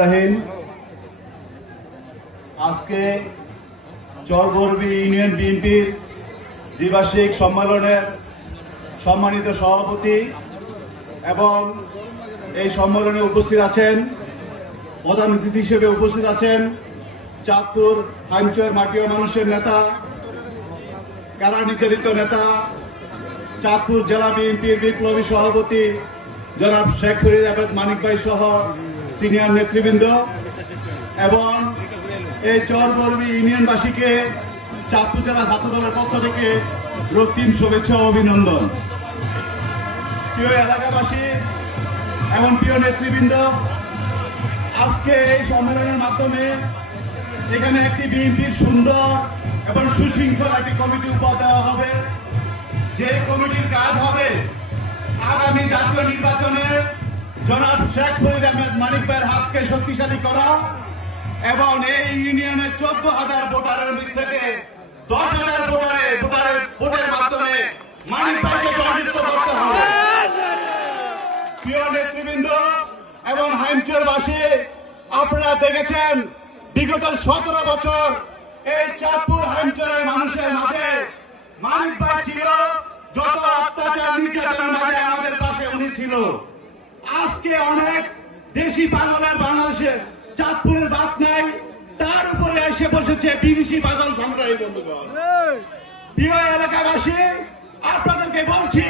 রহিম। আজকে চরবরবী ইউনিয়ন বিএনপির দ্বিবার্ষিক সম্মেলনের সম্মানিত সভাপতি এবং এই সম্মেলনে উপস্থিত আছেন, প্রধান অতিথি হিসেবে উপস্থিত আছেন চাঁদপুর হাইমচর মাটি ও মানুষের নেতা, কারা নির্যাতিত নেতা, চাঁদপুর জেলা বিএনপির বিপ্লবী সভাপতি জনাব শেখ ফরিদ আহমেদ মানিক ভাই সহ সিনিয়র নেতৃবৃন্দ এবং এই চরবরবী ইউনিয়নবাসীকে চাঁদপুর জেলা ছাত্রদলের পক্ষ থেকে রক্তিম শুভেচ্ছা ও অভিনন্দন। প্রিয় এলাকাবাসী এবং প্রিয় নেতৃবৃন্দ, আজকে এই সম্মেলনের মাধ্যমে এখানে একটি বিএনপির সুন্দর এবং সুশৃঙ্খল একটি কমিটি উপহার দেওয়া হবে। যে কমিটির কাজ হবে আগামী জাতীয় নির্বাচনে জনাব শেখ ফরিদ আহমেদ মানিক ভাইয়ের হাতকে শক্তিশালী করা এবং এই ইউনিয়নের 14,000 ভোটারের মধ্যে থেকে 10,000 ভোটের মাধ্যমে মানিক ভাইকে জয়যুক্ত করতে হবে। প্রিয় নেতৃবৃন্দ এবং হাইমচরবাসী, আপনারা দেখেছেন বিগত 17 বছর এই চাঁদপুর হাইমচরের মানুষের মাঝে মানিক ভাই ছিল, যত অত্যাচার নির্যাতনের মাঝে আমাদের পাশে উনি ছিল। আজকে অনেক দেশি পাগলের বাংলাদেশে চাঁদপুরের বাদ নাই, তার উপরে এসে বসেছে বিদেশি পাগল সংগ্রাহী বন্ধুগণ। প্রিয় এলাকাবাসী, আপনাদেরকে বলছি,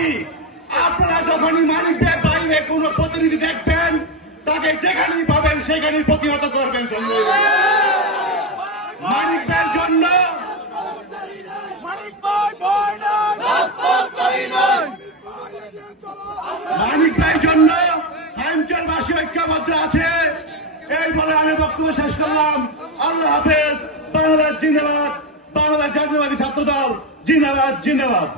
আপনারা যখনই মানিক ভাইয়ের বাইরে কোন প্রতিনিধি দেখবেন তাকে যেখানেই পাবেন সেখানেই প্রতিহত করবেন। মানিক ভাইয়ের জন্য মানিক ভাইয়ের জন্য হাইমচরবাসী ঐক্যবদ্ধ আছে। এই বলে আমি বক্তব্য শেষ করলাম। আল্লাহ হাফেজ। বাংলাদেশ জিন্দাবাদ। বাংলাদেশ জাতীয়তাবাদী ছাত্রদল জিন্দাবাদ জিন্দাবাদ।